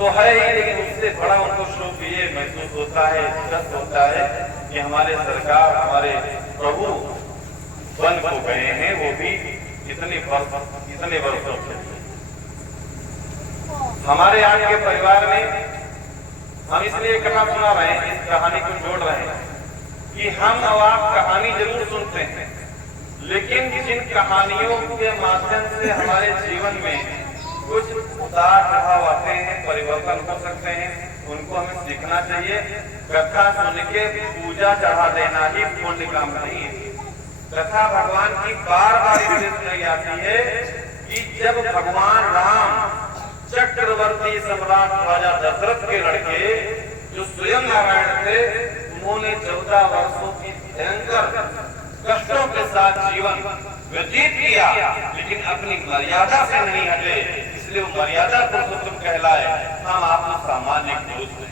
तो है ही, लेकिन उससे बड़ा उनको शौक ये महसूस होता है, इज्जत होता है कि हमारे सरकार, हमारे प्रभु वन को गए हैं, वो भी कितने वर्षों से। हमारे आज के परिवार में हम इसलिए कथा सुना रहे हैं, इस कहानी को जोड़ रहे हैं कि हम और आप कहानी जरूर सुनते हैं, लेकिन जिन कहानियों के माध्यम से हमारे जीवन में कुछ उतार चढ़ाव आते हैं, परिवर्तन हो सकते हैं, उनको हमें सीखना चाहिए। कथा सुन के पूजा चढ़ा देना ही पुण्य काम नहीं है। कथा भगवान की बार बार इसलिए सुनाई जाती है कि जब भगवान राम चक्रवर्ती सम्राट राजा दशरथ के लड़के जो स्वयं नारायण थे, उन्होंने 14 वर्षों की भयंकर कष्टों के साथ जीवन व्यतीत किया, लेकिन अपनी मर्यादा से नहीं हटे, इसलिए वो मर्यादा पुरुषोत्तम कहलाए। हम आप सामान्य पुरुष हैं।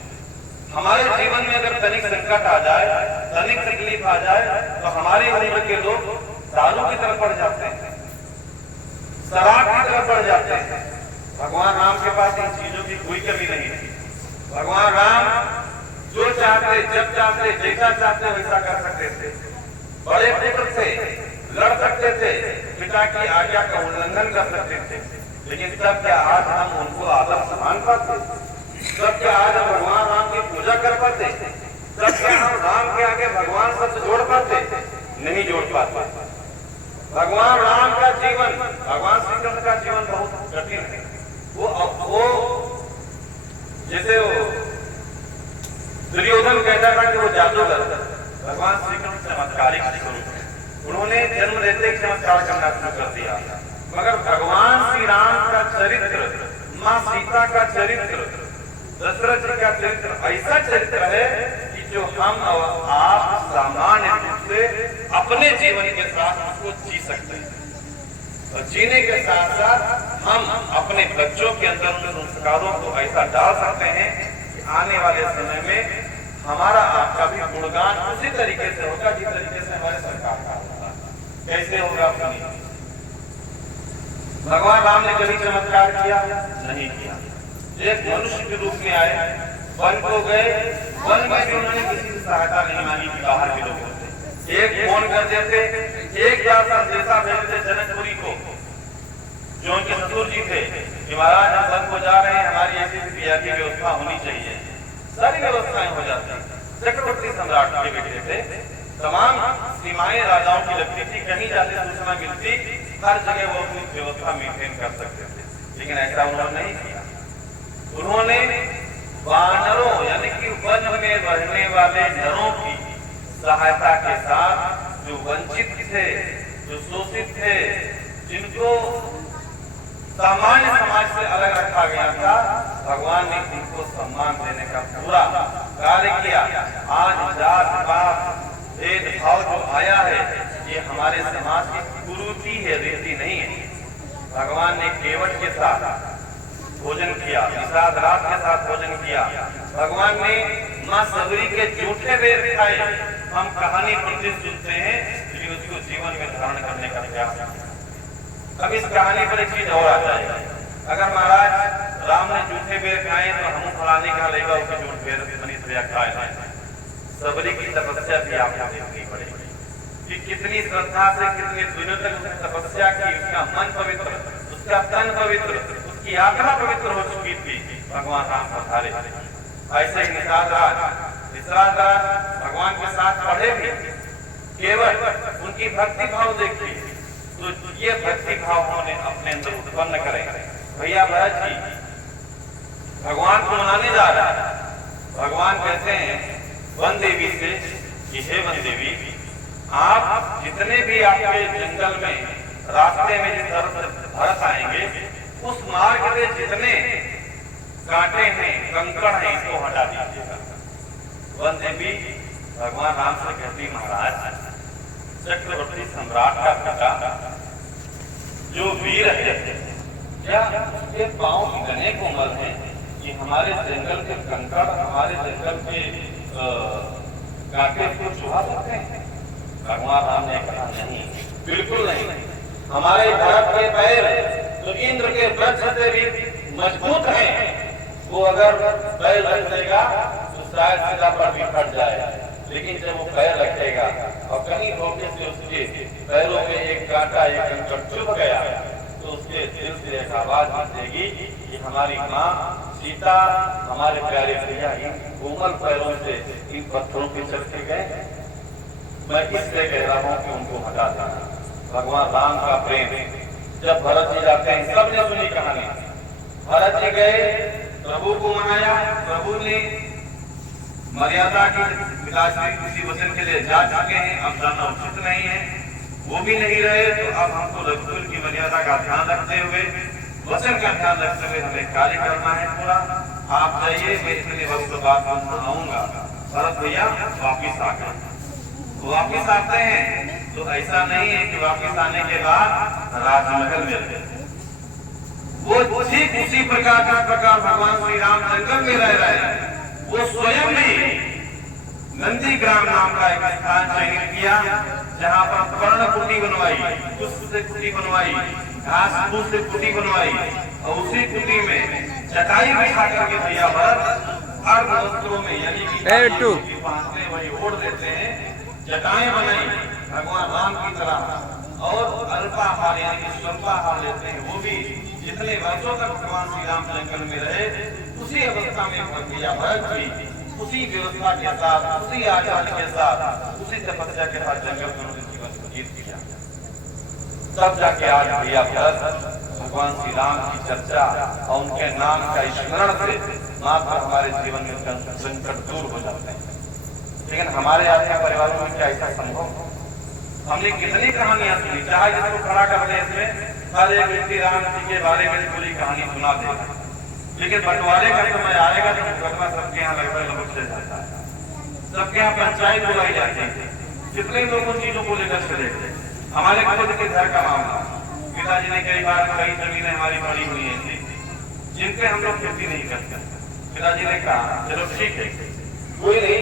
हमारे जीवन में अगर तनिक संकट आ जाए, तनिक तकलीफ आ जाए, तो हमारी उम्र के लोग दारू की तरफ बढ़ जाते हैं, शराब की तरफ बढ़ जाते हैं। भगवान राम के पास इन चीजों की कोई कमी नहीं थी। भगवान राम जो चाहते, जब चाहते, जैसा चाहते वैसा कर सकते थे। बड़े पुत्र थे, लड़ सकते थे, पिता की आज्ञा का उल्लंघन कर सकते थे, लेकिन तब क्या आज हम उनको आदर सम्मान पाते? तब क्या आज हम भगवान राम की पूजा कर पाते? तब क्या हम राम के आगे भगवान शब्द जोड़ पाते? नहीं जोड़ पाते। भगवान राम का जीवन, भगवान श्री कृष्ण का जीवन बहुत कठिन है। वो जैसे वो दुर्योधन कहता था कि वो जादूगर, भगवान श्री कृष्ण चमत्कारिक स्वरूप है। उन्होंने जन्म लेते चमत्कार करना शुरू कर दिया, मगर भगवान श्री राम का चरित्र, माँ सीता का चरित्र, दशरथ जी का चरित्र ऐसा चरित्र है कि जो हम और आप सामान्य रूप से अपने जीवन के साथ उसको जी सकते हैं। और जीने के साथ साथ हम अपने बच्चों के अंदर उन संस्कारों को ऐसा डाल सकते हैं कि आने वाले समय में हमारा आपका भी गुणगान उसी तरीके से होगा जिस तरीके से हमारे सरकार का होगा। कैसे होगा? भगवान राम ने कभी चमत्कार किया? नहीं किया। एक मनुष्य के रूप में आए, वन को गए, वन में भी उन्होंने किसी से सहायता नहीं मांगी कि बाहर के लोग होते। एक फोन कर देते, एक बार संदेशा भेजते जनकपुरी को, जो उनके ससुर जी थे, कि महाराज हम वन को जा रहे हैं, हमारी ऐसी वीआईपी व्यवस्था होनी चाहिए। सारी व्यवस्थाएं हो जाती। चक्रवर्ती सम्राट के बेटे थे, तमाम सीमाएं राजाओं की लगती थी, कहीं जाते सूचना मिलती, हर जगह वो अपनी व्यवस्था मेंटेन कर सकते थे, लेकिन ऐसा उन्होंने नहीं किया। उन्होंने वानरों यानी कि वन में रहने वाले नरों की सहायता के साथ, जो वंचित थे, जो शोषित थे, जिनको सामान्य समाज से अलग रखा गया था, भगवान ने उनको सम्मान देने का पूरा कार्य किया। आज जात पात भेदभाव जो आया है, ये हमारे समाज की कुरीति है, रीति नहीं है। भगवान ने केवट के साथ भोजन किया, निषाद रात के साथ भोजन किया। भगवान ने माँ सबरी के जूठे वेद खाए। हम कहानी प्रतिदिन सुनते हैं, लेकिन उसको जीवन में धारण करने का प्रयास किया। अब इस कहानी पर एक चीज और आ जाएगा, अगर महाराज राम ने जूठे बेर खाए तो हम फलाने का लेगा उसके जूठ बेर मनीष भैया खाए। सबरी की तपस्या भी आपको देखनी पड़ेगी कि कितनी श्रद्धा से, कितने दिनों तक उसने तपस्या की, उसका मन पवित्र, उसका तन पवित्र, उसकी आत्मा पवित्र हो चुकी थी। भगवान राम पधारे। ऐसे ही निषाद राज भगवान के साथ पढ़े भी, केवल उनकी भक्ति भाव देखी, तो ये भक्ति भाव उन्होंने अपने अंदर उत्पन्न करे। भैया भरत जी भगवान को मनाने जा रहा है। भगवान कहते हैं वन देवी से कि हे वन देवी, आप जितने भी आपके जंगल में रास्ते में जिस तरफ भरत आएंगे, उस मार्ग से जितने कांटे हैं, कंकड़ हैं, इसको हटा दीजिएगा। वन देवी भगवान राम से कहती, महाराज चक्रवर्ती सम्राट का बेटा जो वीर है, क्या उसके पांव इतने कोमल हैं कि हमारे जंगल के कंकड़, हमारे जंगल के कांटे को चुभा सकते हैं? भगवान राम ने कहा नहीं, बिल्कुल नहीं। हमारे भरत के पैर तो इंद्र के वज्र से भी मजबूत हैं, वो अगर पैर रख देगा तो शायद सीधा पर भी फट जाए, लेकिन जब वो पैर रखेगा और कहीं धोखे से उसके पैरों में एक कांटा एक कंकड़ चुभ गया तो उसके दिल से एक आवाज निकलेगी कि हमारी माँ सीता हमारे प्यारे भैया इन कोमल पैरों से इन पत्थरों पे चढ़ के गए। मैं इसलिए कह रहा हूँ कि उनको हटा देना। भगवान राम का प्रेम, जब भरत जी जाते हैं, सबने सुनी कहानी, भरत जी गए, प्रभु को मनाया, प्रभु ने मर्यादा की पिताश्री किसी वचन के लिए जा चुके हैं, अब जाना उचित नहीं है, वो भी नहीं रहे, तो अब हमको रघुकुल की मर्यादा का ध्यान रखते हुए, वचन का ध्यान रखते हुए हमें कार्य करना है पूरा। आप जाइए, मैं इतने वक्त बाद वहां आऊंगा। भरत भैया वापिस आ गए। वापिस आते हैं तो ऐसा नहीं है कि वापिस आने के बाद राजमहल में रहे, वो ठीक उसी प्रकार जिस प्रकार भगवान श्री राम जंगल में रह रहे हैं, वो स्वयं भी नंदीग्राम नाम का एक स्थान चयनित किया, जहाँ पर पर्ण कुटी बनवाई, पुष्प से कुटी बनवाई, घास फूस से कुटी बनवाई, और उसी कुटी में चटाई बिछा करके भैया भरत अर्ध वस्त्रों में यानी कि वही ओढ़ देते हैं, जटाएं बनाई भगवान राम की तरह, और अल्पाहार यानी कि स्वल्पाहार लेते हैं, वो भी जितने वर्षों तक भगवान श्री राम जंगल में रहे उसी अवस्था में भैया भरत भी उसी व्यवस्था के साथ, उसी आचार के साथ, उसी तपस्या के साथ जंगल में उन्होंने जीवन व्यतीत किया। तब जाके आज भैया भरत भगवान श्री राम की चर्चा और उनके नाम का स्मरण से मात्र हमारे जीवन में संकट दूर हो जाते हैं। लेकिन हमारे आत्मा परिवारों में क्या ऐसा संभव? हमने कितनी कहानियां सुनी, चाहे जिसको खड़ा कर दे इसमें हर एक व्यक्ति राम जी के बारे में पूरी कहानी सुना देगा, लेकिन बंटवारे का समय आएगा तो मुकदमा सबके यहाँ लगभग लगभग चल जाता है, सबके यहाँ पंचायत बुलाई जाती है, कितने लोग उन चीजों को लेकर चले गए। हमारे खुद के घर का मामला, पिताजी ने कई बार कई जमीनें हमारी पड़ी हुई है जिनपे हम लोग खेती नहीं करते, पिताजी ने कहा चलो ठीक है कोई नहीं